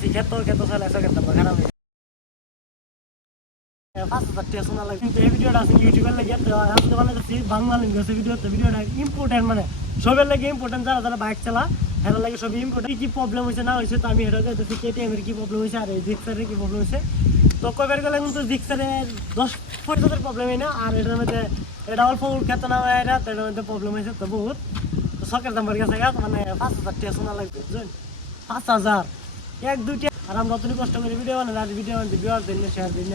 চালাইছি খেতো চালাইছে কিন্তু খারাপ হয়েছে 5,000 টাকা শোনা লাগে কিন্তু এই ভিডিওটা আছে ইউটিউবের লাগে তো আমি তো বানাইছি বাংলা ল্যাঙ্গুয়েজে ভিডিওটা ইম্পর্টেন্ট মানে সবের লাগে ইম্পর্টেন্ট যারা বাইক চালা এর লাগে সবই ইম্পর্টেন্ট কি প্রবলেম হয়েছে না হয়েছে তো আমি এটা দেখতেছি কেটিএম এর কি প্রবলেম হয়েছে আর এই জিক্সারের কি প্রবলেম হয়েছে তো কয়বার গেলে কিন্তু জিক্সারের 10% প্রবলেম হয় না আর এটার মধ্যে এটা অল্প খেতে না হয় এটা তো এটার মধ্যে প্রবলেম হয়েছে তো বহুত তো শখের দাম গেছে মানে 5,000 টাকা শোনা লাগবে বুঝলেন 5,000 এক দুইটা আর আমরা অতই কষ্ট করে ভিডিও বানাই আর ভিডিও দিন শেয়ার দিন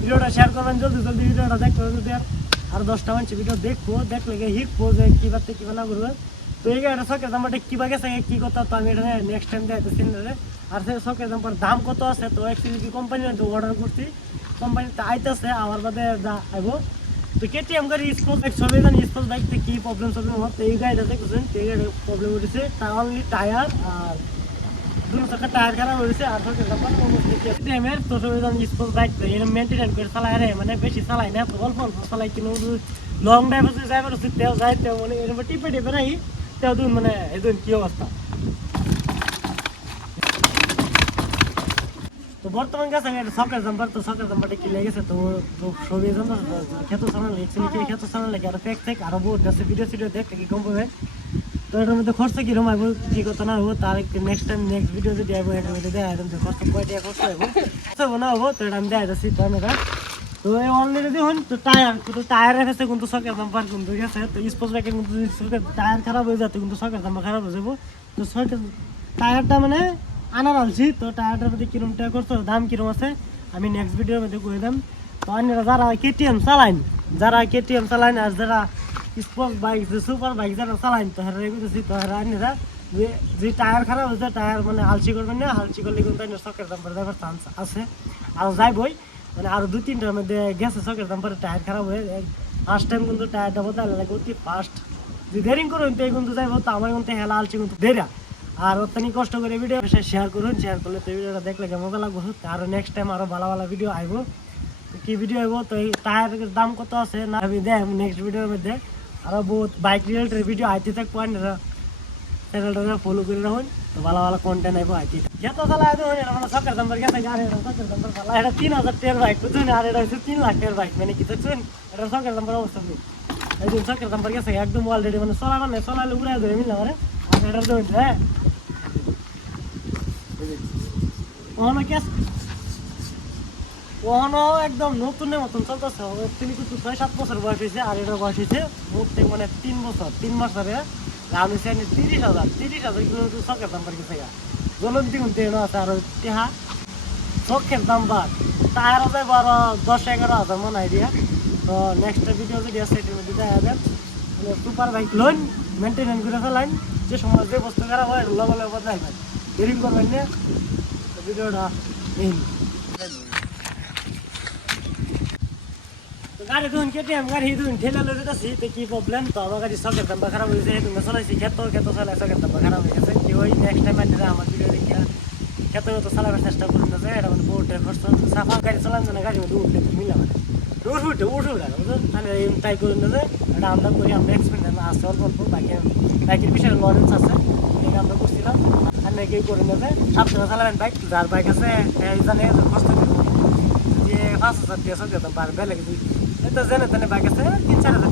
ভিডিওটা শেয়ার করবেন জলদি ভিডিওটা দেখতে যদি আর 10টা মানুষ ভিডিও দেখবো দেখলে হিটবো যে কিবা থেকে কিবা না করবে তো এই গাড়িটা শখের দামটা কিবা গেছে কি কথা তো আমি এটা নেক্সট টাইম দেখতেছি আর সে শখের দাম কত আছে তো অ্যাকচুয়ালি কি কোম্পানির অর্ডার করছি কোম্পানিতে আইতেছে আমার বাদে যা আইব তো কেটিএম গাড়ি স্পোর্টস বাইক সবাই জানি স্পোর্টস বাইকতে কি প্রবলেম তো এই গাড়িটা দেখতেছেন এই গাড়ির প্রবলেম উঠেছে তার অনলি টায়ার আর দুটো চাকা টায়ার খারাপ হয়েছে আর কেটিএমের তো সবাই জানি স্পোর্টস বাইক এরকম মেনটেন করে চালায় রে মানে বেশি চালাই না অল্প চালাই কিন্তু লং ড্রাইভ যাইবার উচিত তেও যাই তেও মানে এরকম টিপে রাখি তেও দিন মানে এদিন কি অবস্থা তো বর্তমান কাছে আমি একটা সকের জাম্পার তো সকের জাম্পারটা কি লেগেছে তো সবই জানো খেত সামনে লেগেছে খেত সামনে লেগে আরো প্যাক আরো বহুত আছে ভিডিও দেখতে কি কম পাবে তো এটার মধ্যে খরচ কিরকম আইব কি কথা না হবো তার নেক্সট ভিডিও যদি আইব এটার মধ্যে দেয় খরচ কয় টাকা খরচ আইব না হবো তো এটা আমি দেয় যাচ্ছি তো আমি তো এই অলরেডি দেখুন তো টায়ার রেখেছে কিন্তু সকের জাম্পার কিন্তু ঠিক আছে তো স্পোর্টস বাইকের কিন্তু টায়ার খারাপ হয়ে যাতে কিন্তু সকের জাম্পার খারাপ হয়ে যাবো তো সকের টায়ারটা মানে আনার আনছি তো টায়ারটার মধ্যে কিরম টাকা করছো দাম কিরম আছে আমি নেক্সট ভিডিওর মধ্যে করে দাম তো অন্যরা যারা কেটিএম চালাইন আর যারা স্পোর্টস বাইক যে সুপার বাইক যারা চালাইন তো হেরা রেগুতেছি তো হেরা অন্যরা যে টায়ার খারাপ হয়েছে টায়ার মানে হালচি করবেন না হালচি করলে কিন্তু শখের দাম যাবার চান্স আছে আর যাইবই মানে আরো 2-3টার মধ্যে গেছে শখের দাম টায়ার খারাপ হয়ে ফার্স্ট টাইম কিন্তু টায়ারটা বদলালে লাগে অতি ফাস্ট যদি দেরিং করুন তো কিন্তু যাইবো তো আমার কিন্তু হেলা হালচি কিন্তু দেরা আর অতনি কষ্ট করে ভিডিও শেয়ার করুন শেয়ার করলে তো ভিডিওটা দেখলে মজা লাগবে আর নেক্সট টাইম আরো ভালো ভিডিও আইব তো কি ভিডিও আইব তো এই টায়ারের দাম কত আছে না আমি দেখ নেক্সট ভিডিওর মধ্যে আরো বহুত বাইক রিলেটেড ভিডিও আইতে থাকবো চ্যানেলটা ফলো করে রাখুন তো ভালো কন্টেন্ট আইব আইতে যত চালা মানে সরকার নাম্বার গেছে গাড়ি সরকার নাম্বার চালা এটা 3,000 টাকার বাইক বুঝছেন আর এটা হচ্ছে 3 লাখ টাকার বাইক মানে কি দেখছেন এটা সরকার নাম্বার অবস্থা নেই এই যে সরকার নাম্বার গেছে একদম অলরেডি মানে চলালে উড়াই ধরে মিললাম আর এটার জন্য হ্যাঁ ওখানো একদম নতুনের মতন চলতেছে তিনি কিন্তু 6-7 বছর বয়স হয়েছে আর এটার বয়স হয়েছে মোটে মানে 3 বছর 3 মাস ধরে দাম হয়েছে 30,000 কিন্তু শখের দাম বাড়ি গেছে জ্বলন্তি কিন্তু এনো আছে আর টেহা শখের দাম বাড় টায়ার আছে 10-11,000 মনে আইডিয়া তো নেক্সট ভিডিও যদি আছে এটির মধ্যে দেখা যাবেন সুপার বাইক লোন মেনটেনেন্স করে ফেলাইন যে সময় যে বস্তু খারাপ হয় লগে বদলাইবেন দেরি করবেন না ভিডিওটা এই গাড়ি ধরুন কেটিএম গাড়ি ধরুন ঠেলা লড়ে যাচ্ছি তো কি প্রবলেম তো আমার গাড়ি শখের দাম খারাপ হয়েছে তুমি চলাইছি খেত চালাই শখের দাম খারাপ হয়ে গেছে কি ওই নেক্সট টাইম আমার ভিডিও দেখিয়া খেত চালাবার চেষ্টা করুন না এটা মানে বহুত খরচ সাফা গাড়ি চালান না গাড়ির মধ্যে উঠলে মিলাম উঠে তাহলে ট্রাই করুন না এটা আমরা করি আমরা এক্সপিরিয়েন্স আছে অল্প বাইকের বিষয়ে নলেজ আছে এটা আমরা করছিলাম আর কেউ করি না যে সাবধানে চালাবেন বাইক যার বাইক আছে জানে কষ্ট যে 5,000 টাকা শখের দাম পারবে লাগে এটা জেনে বাইক আছে 3-4 হাজার